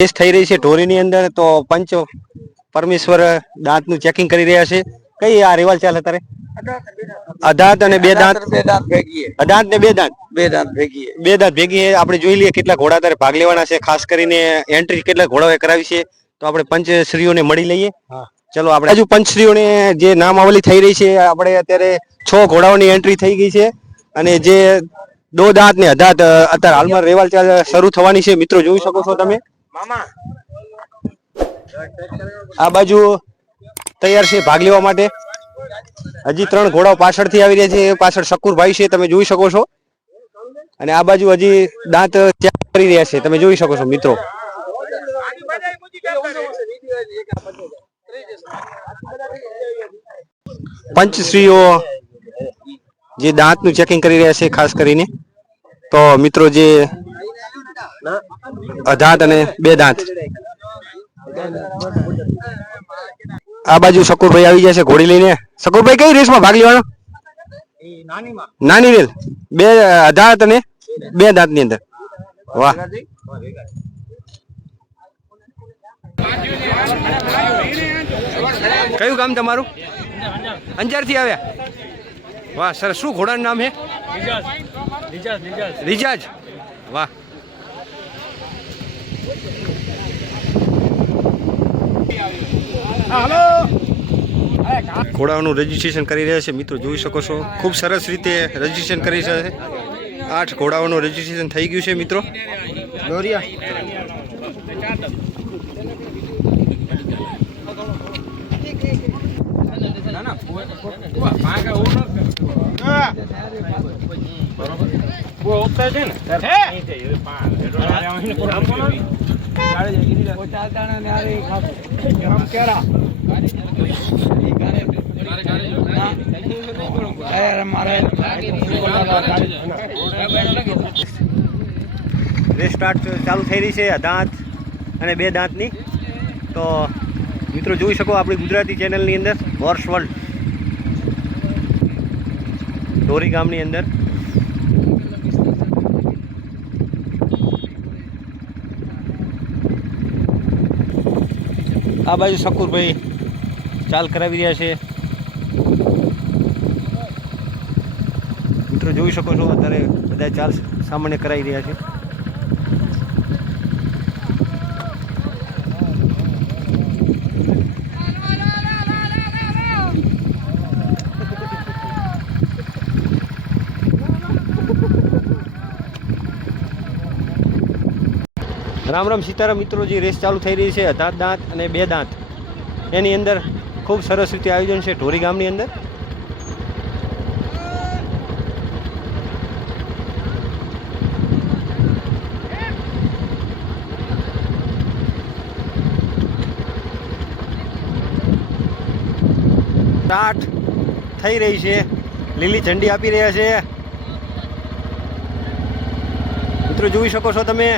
Case થઈ રહી છે ઢોરીની અંદર તો પંચ પરમેશ્વર દાંતનું ચેકિંગ કરી રહ્યા છે. કઈ આ રિવાલ ચાલે તારે? અદાંત અને બે દાંત? બે દાંત ભેગી. અદાંત ને બે દાંત? બે દાંત ભેગી બે દાંત ભેગી. આપણે જોઈ લઈએ કેટલા ઘોડા તારે ભાગ લેવાના છે. ખાસ કરીને એન્ટ્રી કેટલા ઘોડાઓએ કરાવી છે. તો આપણે પંચશ્રીઓને મળી લઈએ. ચલો આપણે હજુ પંચશ્રીઓને જે નામાવલી થઈ રહી છે આપણે અત્યારે છ ઘોડાઓની એન્ટ્રી થઈ ગઈ છે. અને જે દો દાંત ને અધાત અત્યારે હાલમાં રેવાલ ચાલ શરૂ થવાની છે. મિત્રો જોઈ શકો છો તમે. આ બાજુ તૈયાર છે ભાગ લેવા માટે. હજી ત્રણ ઘોડાઓ પાછળથી આવી રહ્યા છે. પાછળ શકુરભાઈ છે, તમે જોઈ શકો છો. અને આ બાજુ હજી દાંત ચેક કરી રહ્યા છે. તમે જોઈ શકો છો, મિત્રો. પંચશ્રીઓ જે દાંતનું ચેકિંગ કરી રહ્યા છે, ખાસ કરીને. તો મિત્રો જે અધાત અને બે દાંત. આ બાજુ શકુરભાઈ આવી જાય છે ઘોડી લઈને. શકુરભાઈ કઈ રેસમાં ભાગ લેવાનો? નાની રેલ. બે અધાત અને બે દાંતની અંદર. વાહ. કયું ગામ તમારું? અંજારથી આવ્યા? વાહ સર શું ઘોડાનું નામ છે રિજાજ. વાહ. ઘોડાઓનું રજીસ્ટ્રેશન કરી રહ્યા છે. મિત્રો જોઈ શકો છો ખૂબ સરસ રીતે રજીસ્ટ્રેશન કરી છે. આઠ ઘોડાઓનું રજીસ્ટ્રેશન થઈ ગયું છે મિત્રો. રેસ રિસ્ટાર્ટ ચાલુ થઈ રહી છે દાંત અને બે દાંતની. તો મિત્રો જોઈ શકો આપણી ગુજરાતી ચેનલની અંદર હોર્સ વર્લ્ડ ઢોરી ગામની અંદર. આ બાજુ શકુરભાઈ ચાલ કરાવી રહ્યા છે. મિત્રો, જોઈ શકો છો, અત્યારે બધા ચાલ સામાન્ય કરાવી રહ્યા છે. રામ રામ સીતારામ મિત્રો, જે રેસ ચાલુ થઈ રહી છે અઢાર દાંત અને બે દાંત. એની અંદર ખૂબ સરસ રીતે આયોજન છે ઢોરી ગામની અંદર. સ્ટાર્ટ થઈ રહી છે. લીલી ઝંડી આપી રહ્યા છે. મિત્રો, જોઈ શકો છો તમે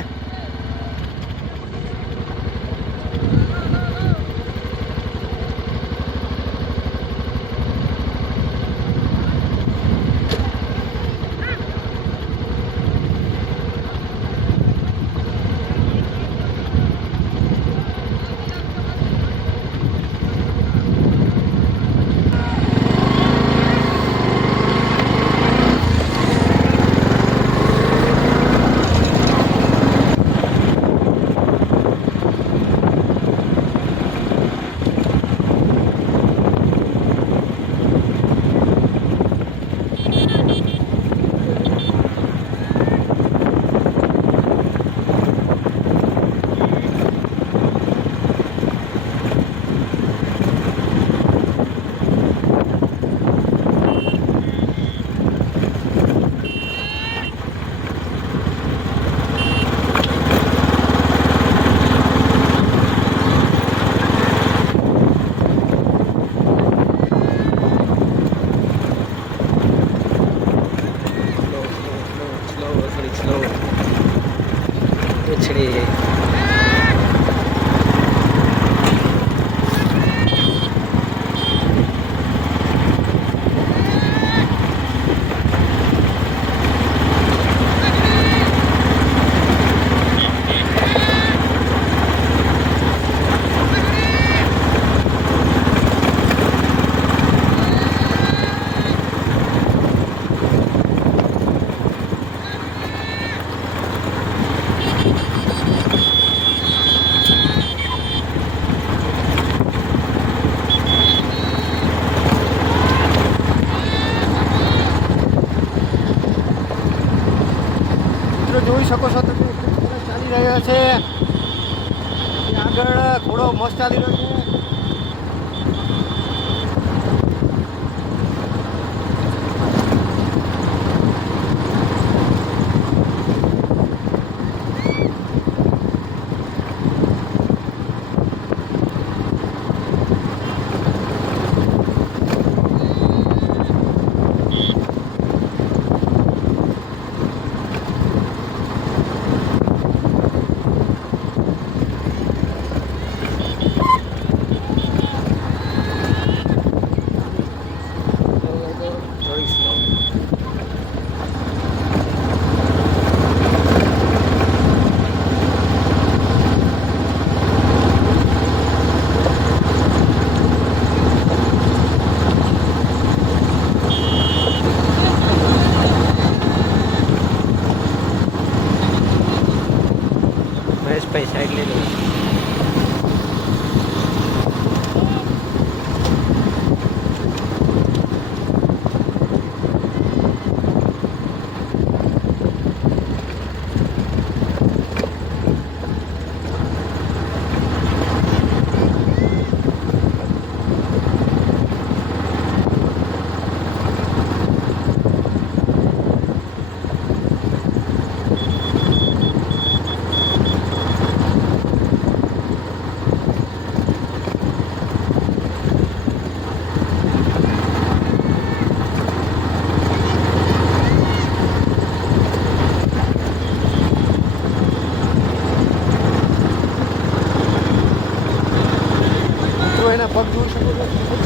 谢谢。શકો છો તમે ચાલી રહ્યો છે? આગળ ઘોડો મસ્ત ચાલી રહ્યો છે મહેશભાઈ સાઈડ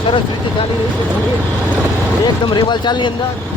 સરસ રીતે ચાલી રહી છે. એકદમ રેવાલ ચાલની અંદર.